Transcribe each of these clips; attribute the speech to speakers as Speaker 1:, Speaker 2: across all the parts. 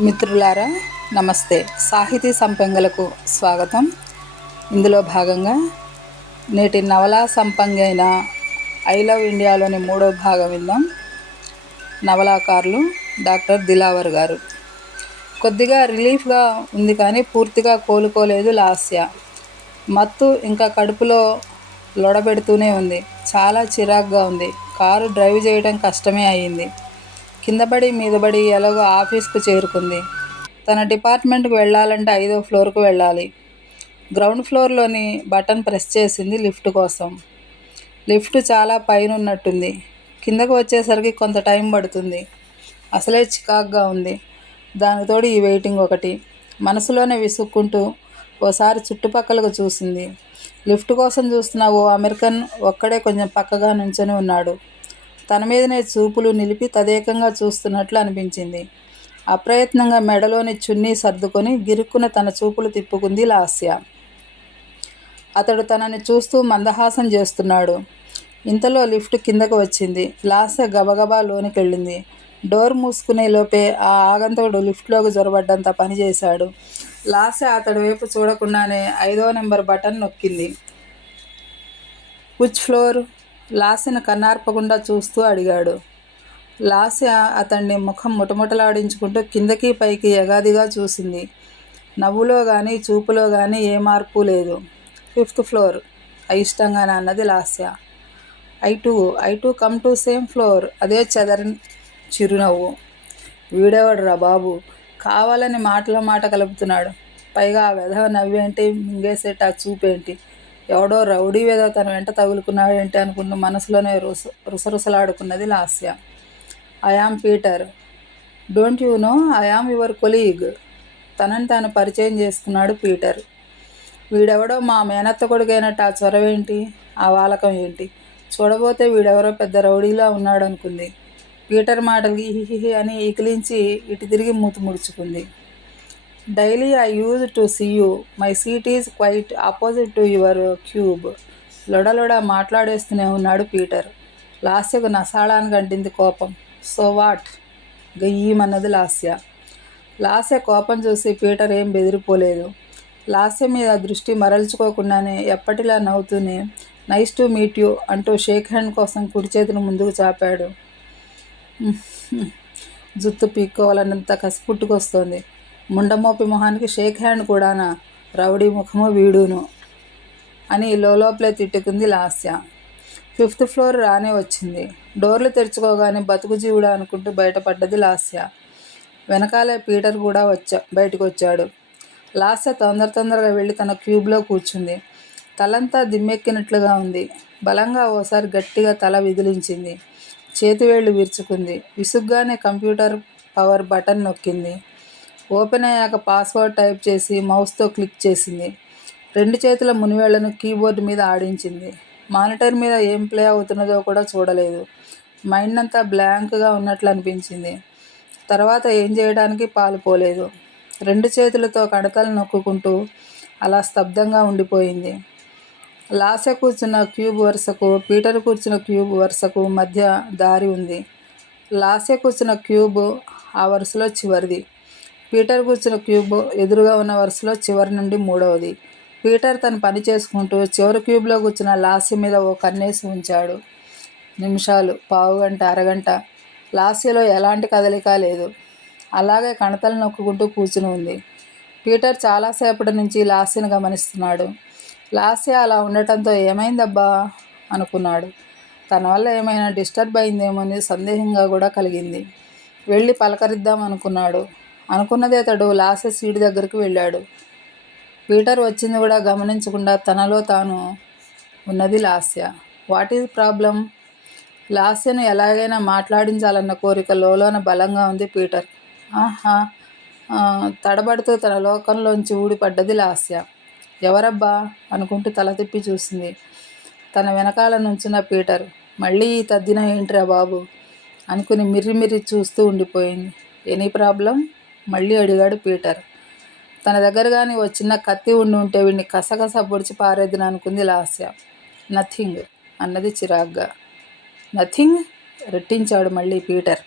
Speaker 1: మిత్రులారా నమస్తే. సాహితీ సంపంగలకు స్వాగతం. ఇందులో భాగంగా నేటి నవలా సంపంగైన అయిన ఐ లవ్ ఇండియాలోని మూడో భాగం విందాం. నవలాకారులు డాక్టర్ దిలావర్ గారు. కొద్దిగా రిలీఫ్గా ఉంది కానీ పూర్తిగా కోలుకోలేదు లాస్య. మత్తు ఇంకా కడుపులో లొడబెడుతూనే ఉంది. చాలా చిరాగ్గా ఉంది. కారు డ్రైవ్ చేయడం కష్టమే అయ్యింది కిందపడి మీదపడి ఎలాగో ఆఫీస్కు చేరుకుంది. తన డిపార్ట్మెంట్కి వెళ్ళాలంటే ఐదో ఫ్లోర్కు వెళ్ళాలి. గ్రౌండ్ ఫ్లోర్లోని బటన్ ప్రెస్ చేసింది లిఫ్ట్ కోసం. లిఫ్ట్ చాలా పైన ఉన్నట్టుంది కిందకు వచ్చేసరికి కొంత టైం పడుతుంది. అసలే చికాగ్గా ఉంది. దానితోడు ఈ వెయిటింగ్ ఒకటి. మనసులోనే విసుక్కుంటూ ఓసారి చుట్టుపక్కలకు చూసింది. లిఫ్ట్ కోసం చూస్తున్న ఓ అమెరికన్ ఒక్కడే కొంచెం పక్కగా నుంచొని ఉన్నాడు. తన మీదనే చూపులు నిలిపి తదేకంగా చూస్తున్నట్లు అనిపించింది. అప్రయత్నంగా మెడలోని చున్నీ సర్దుకొని గిరుక్కున తన చూపులు తిప్పుకుంది లాస్య. అతడు తనని చూస్తూ మందహాసం చేస్తున్నాడు. ఇంతలో లిఫ్ట్ కిందకు వచ్చింది. లాస్య గబగబా లోనికి వెళ్ళింది డోర్ మూసుకునే లోపే ఆ ఆగంతకుడు లిఫ్ట్లోకి జొరబడ్డంత పనిచేశాడు లాస్య అతడి వైపు చూడకుండానే ఐదో నెంబర్ బటన్ నొక్కింది. విచ్ ఫ్లోర్ లాస్యను కన్నార్పకుండా చూస్తూ అడిగాడు. లాస్య అతన్ని ముఖం ముటముటలాడించుకుంటూ కిందకి పైకి ఎగాదిగా చూసింది. నవ్వులో కానీ చూపులో కానీ ఏ మార్పు లేదు. Fifth floor. అయిష్టంగానే అన్నది Lasya. I too I too come to same floor. అదే చెదరని చిరునవ్వు. వీడేవాడురా బాబు? కావాలని మాటల మాట కలుపుతున్నాడు. పైగా ఆ వెధవ నవ్వేంటి? మింగేసేట ఆ చూపేంటి? ఎవడో రౌడీ వేదో తన వెంట తగులుకున్నాడేంటి అనుకుంటూ మనసులోనే రుస రుసరుసలాడుకున్నది Lasya. I am Peter. Don't you know? I am your colleague. తనని తాను పరిచయం చేసుకున్నాడు పీటర్. వీడెవడో మా మేనత్త కొడుకైనట్టు ఆ చొరవేంటి? ఆ వాలకం ఏంటి? చూడబోతే వీడెవరో పెద్ద రౌడీలా ఉన్నాడనుకుంది. పీటర్ మాటలు హిహిహి అని ఈకిలించి ఇటు తిరిగి మూతి ముడుచుకుంది. Daily I use to see you. My seat is quite opposite to your cube. లొడలొడ మాట్లాడేస్తూనే ఉన్నాడు పీటర్. లాస్యకు నసాళానికి అంటింది కోపం. So what? గయ్యమన్నది లాస్య. లాస్య కోపం చూసి పీటర్ ఏం బెదిరిపోలేదు. లాస్య మీద దృష్టి మరల్చుకోకుండానే ఎప్పటిలా నవ్వుతూనే నైస్ టు మీట్ యూ అంటూ షేక్ హ్యాండ్ కోసం కుడి చేతిని ముందుకు చాపాడు. జుత్తు పీక్కోవాలన్నంత కసి పుట్టుకొస్తోంది ముండమోపి మొహానికి షేక్ హ్యాండ్ కూడానా? రౌడీ ముఖము వీడును. అని లోపలే తిట్టుకుంది లాస్య. ఫిఫ్త్ ఫ్లోర్ రానే వచ్చింది. డోర్లు తెరుచుకోగానే బతుకు జీవుడా అనుకుంటూ బయటపడ్డది లాస్య. వెనకాలే పీటర్ కూడా వచ్చా బయటకు వచ్చాడు లాస్య తొందర తొందరగా వెళ్ళి తన క్యూబ్లో కూర్చుంది. తలంతా దిమ్మెక్కినట్లుగా ఉంది. బలంగా ఓసారి గట్టిగా తల విదిలించింది. చేతివేళ్ళు విరుచుకుంది. విసుగ్గానే కంప్యూటర్ పవర్ బటన్ నొక్కింది. ఓపెన్ అయ్యాక పాస్వర్డ్ టైప్ చేసి మౌస్తో క్లిక్ చేసింది. రెండు చేతుల మునివేళ్ళను కీబోర్డ్ మీద ఆడించింది. మానిటర్ మీద ఏం ప్లే అవుతున్నదో కూడా చూడలేదు. మైండ్ అంతా బ్లాంక్గా ఉన్నట్లు అనిపించింది. తర్వాత ఏం చేయడానికి పాలుపోలేదు రెండు చేతులతో కడతలు నొక్కుంటూ అలా స్తబ్దంగా ఉండిపోయింది. లాస కూర్చున్న క్యూబ్ వరుసకు పీటర్ కూర్చున్న క్యూబ్ వరుసకు మధ్య దారి ఉంది. లాసే కూర్చున్న క్యూబ్ ఆ వరుసలో చివరిది. పీటర్ కూర్చున్న క్యూబ్ ఎదురుగా ఉన్న వరుసలో చివరి నుండి మూడవది. పీటర్ తను పని చేసుకుంటూ చివరి క్యూబ్లో కూర్చున్న లాస్య మీద ఓ కన్నేసి ఉంచాడు. నిమిషాలు పావు గంట అరగంట. లాస్యలో ఎలాంటి కదలిక లేదు. అలాగే కణతలు నొక్కుకుంటూ కూర్చుని ఉంది. పీటర్ చాలాసేపటి నుంచి లాస్యను గమనిస్తున్నాడు. లాస్య అలా ఉండటంతో ఏమైందబ్బా? అనుకున్నాడు. తన వల్ల ఏమైనా డిస్టర్బ్ అయిందేమో సందేహంగా కూడా కలిగింది. వెళ్ళి పలకరిద్దాం అనుకున్నాడు. అనుకున్నదే అతడు లాస్య సీటు దగ్గరికి వెళ్ళాడు. పీటర్ వచ్చింది కూడా గమనించకుండా తనలో తాను ఉన్నది లాస్య. వాట్ ఈజ్ ప్రాబ్లం లాస్యను ఎలాగైనా మాట్లాడించాలన్న కోరిక లోలోన బలంగా ఉంది పీటర్. ఆహా తడబడుతూ తన లోకంలోంచి ఊడిపడ్డది లాస్య. ఎవరబ్బా? అనుకుంటూ తల తిప్పి చూసింది. తన వెనకాల నుంచిన పీటర్. మళ్ళీ ఈ తద్దిన ఏంట్రా బాబు? అనుకుని మిర్రి మిర్రి చూస్తూ ఉండిపోయింది. ఎనీ ప్రాబ్లం మళ్ళీ అడిగాడు పీటర్. తన దగ్గర కానీ ఓ చిన్న కత్తి ఉండి ఉంటే వీడిని కసకస పొడిచి పారేద్దును అనుకుంది లాస్య. నథింగ్ అన్నది చిరాగ్గా. నథింగ్? రెట్టించాడు మళ్ళీ పీటర్.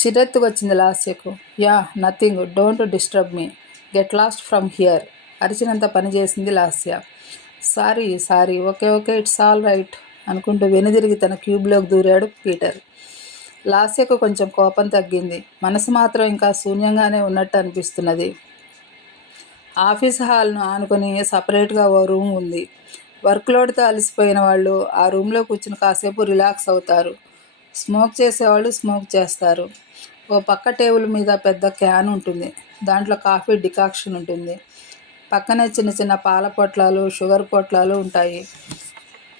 Speaker 1: చిరెత్తుకొచ్చింది లాస్యకు. Ya nothing don't disturb me. Get lost from here. అరిచినంత పని చేసింది Lasya. Sorry sorry okay okay it's all right అనుకుంటూ వెనుదిరిగి తన క్యూబ్లోకి దూరాడు పీటర్. లాస్యకు కొంచెం కోపం తగ్గింది. మనసు మాత్రం ఇంకా శూన్యంగానే ఉన్నట్టు అనిపిస్తున్నది. ఆఫీస్ హాల్ను ఆనుకొని సపరేట్గా ఓ రూమ్ ఉంది. వర్క్ లోడ్తో అలసిపోయిన వాళ్ళు ఆ రూమ్లో కూర్చుని కాసేపు రిలాక్స్ అవుతారు. స్మోక్ చేసేవాళ్ళు స్మోక్ చేస్తారు. ఓ పక్క టేబుల్ మీద పెద్ద క్యాన్ ఉంటుంది. దాంట్లో కాఫీ డికాక్షన్ ఉంటుంది. పక్కనే చిన్న చిన్న పాల పొట్లాలు షుగర్ పొట్లాలు ఉంటాయి.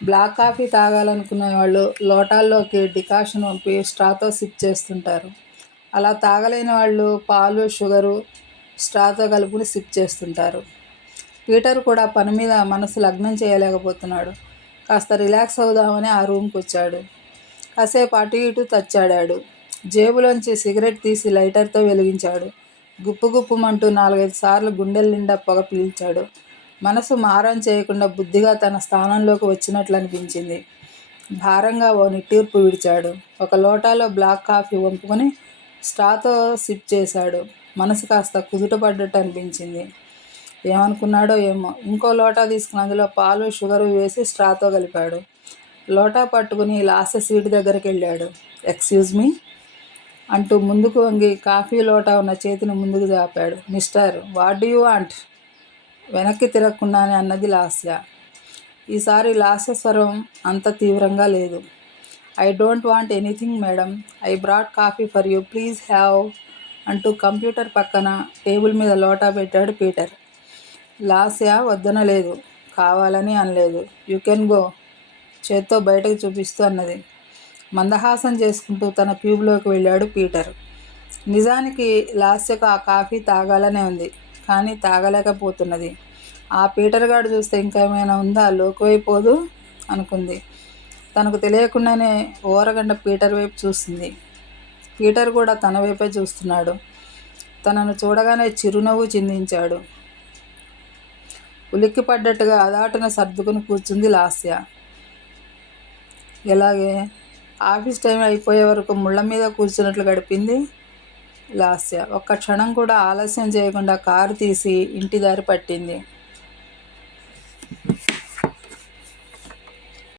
Speaker 1: బ్లాక్ కాఫీ తాగాలనుకునే వాళ్ళు లోటాల్లోకి డికాషన్ పంపి స్ట్రాతో సిప్ చేస్తుంటారు. అలా తాగలేని వాళ్ళు పాలు షుగరు స్ట్రాతో కలుపుకుని సిప్ చేస్తుంటారు. పీటర్ కూడా పని మీద మనసు లగ్నం చేయలేకపోతున్నాడు. కాస్త రిలాక్స్ అవుదామని ఆ రూమ్కి వచ్చాడు. కాసేపు అటు ఇటు తచ్చాడాడు. జేబులోంచి సిగరెట్ తీసి లైటర్తో వెలిగించాడు. గుప్పు గుప్పుమంటూ నాలుగైదు సార్లు గుండెల నిండా పొగ పీల్చాడు. మనసు మారం చేయకుండా బుద్ధిగా తన స్థానంలోకి వచ్చినట్లు అనిపించింది భారంగా ఓ నిట్టూర్పు విడిచాడు. ఒక లోటాలో బ్లాక్ కాఫీ వంపుకొని స్ట్రాతో సిప్ చేశాడు. మనసు కాస్త కుదుటపడ్డట్టు అనిపించింది ఏమనుకున్నాడో ఏమో. ఇంకో లోటా తీసుకుని అందులో పాలు షుగర్ వేసి స్ట్రాతో కలిపాడు. లోటా పట్టుకుని లాస్ట్ సీట్ దగ్గరికి వెళ్ళాడు ఎక్స్క్యూజ్ మీ? అంటూ ముందుకు వంగి కాఫీ లోటా ఉన్న చేతిని ముందుకు చాపాడు mister what do you want? వెనక్కి తిరగకుండానే అన్నది లాస్య ఈసారి లాస్య స్వరం అంత తీవ్రంగా లేదు. I don't want anything madam. I brought coffee for you. Please have అంటూ కంప్యూటర్ పక్కన టేబుల్ మీద లోటా పెట్టాడు పీటర్. లాస్య వద్దనలేదు. కావాలని అనలేదు. You can go. చేత్తో బయటకు చూపిస్తూ అన్నది. మందహాసం చేసుకుంటూ తన ప్యూబ్లోకి వెళ్ళాడు పీటర్. నిజానికి లాస్యకు ఆ కాఫీ తాగాలనే ఉంది. కానీ తాగలేకపోతున్నది. ఆ పీటర్గాడు చూస్తే ఇంకా ఏమైనా ఉందా? లోకువైపోదు అనుకుంది. తనకు తెలియకుండానే ఓరగంట పీటర్ వైపు చూస్తుంది పీటర్ కూడా తన వైపే చూస్తున్నాడు. తనను చూడగానే చిరునవ్వు చిందించాడు. ఉలిక్కి పడ్డట్టుగా అదాటున సర్దుకుని కూర్చుంది లాస్య. ఎలాగే? ఆఫీస్ టైం అయిపోయే వరకు ముళ్ళ మీద కూర్చున్నట్లు గడిపింది. లాస్య. ఒక్క క్షణం కూడా ఆలస్యం చేయకుండా కారు తీసి ఇంటి దారి పట్టింది.